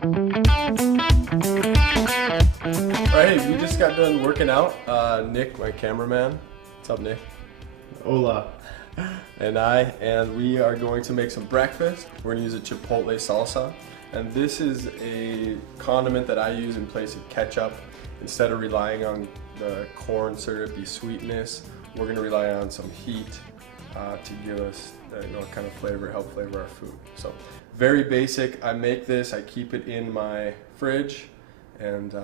Alright, we just got done working out. Nick, my cameraman. What's up, Nick? Hola. And we are going to make some breakfast. We're going to use a Chipotle salsa. And this is a condiment that I use in place of ketchup. Instead of relying on the corn syrupy sweetness, we're going to rely on some heat to give us kind of flavor, help flavor our food. So very basic. I make this, I keep it in my fridge, and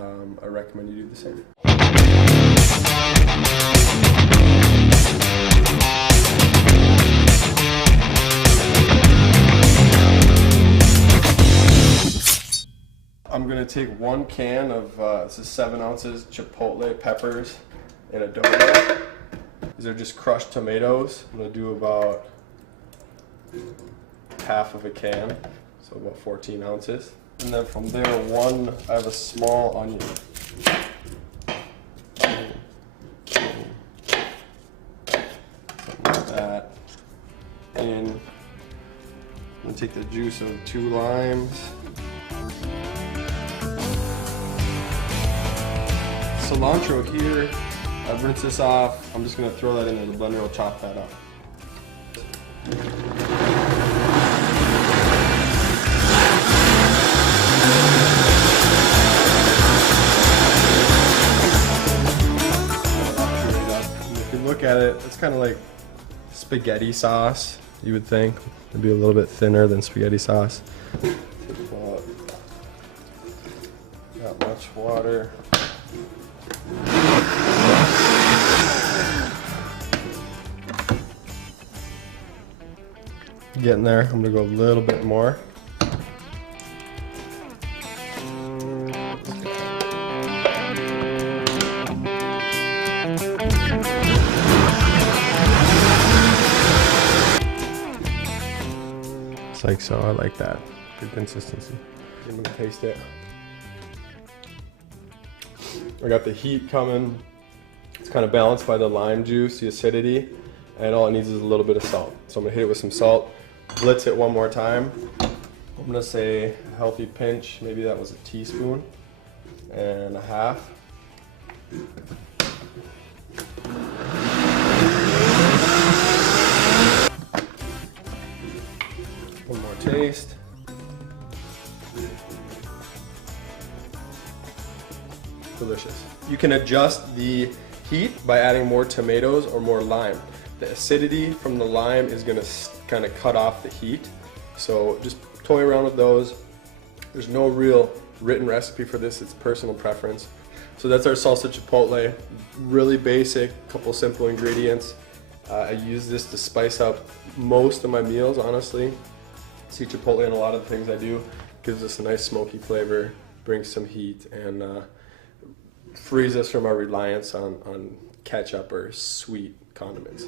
I recommend you do the same. I'm gonna take 1 can of, this is 7 ounces, Chipotle peppers and adobo. These are just crushed tomatoes. I'm gonna do about half of a can, so about 14 ounces. And then from there, I have a small onion. Something like that. And I'm gonna take the juice of 2 limes. Cilantro here, I've rinsed this off. I'm just gonna throw that into the blender, we'll chop that up. And if you look at it, it's kind of like spaghetti sauce, you would think. It'd be a little bit thinner than spaghetti sauce. Not much water. Getting there. I'm gonna go a little bit more. It's like so. I like that. Good consistency. I'm gonna taste it. I got the heat coming. It's kind of balanced by the lime juice, the acidity, and all it needs is a little bit of salt. So I'm gonna hit it with some salt, blitz it one more time. I'm gonna say a healthy pinch, maybe that was a teaspoon and a half. One more taste. Delicious. You can adjust the heat by adding more tomatoes or more lime. The acidity from the lime is going to kind of cut off the heat. So just toy around with those. There's no real written recipe for this, it's personal preference. So that's our salsa chipotle. Really basic, couple simple ingredients. I use this to spice up most of my meals, honestly. See chipotle in a lot of the things I do. Gives us a nice smoky flavor, brings some heat, and frees us from our reliance on ketchup or sweet condiments.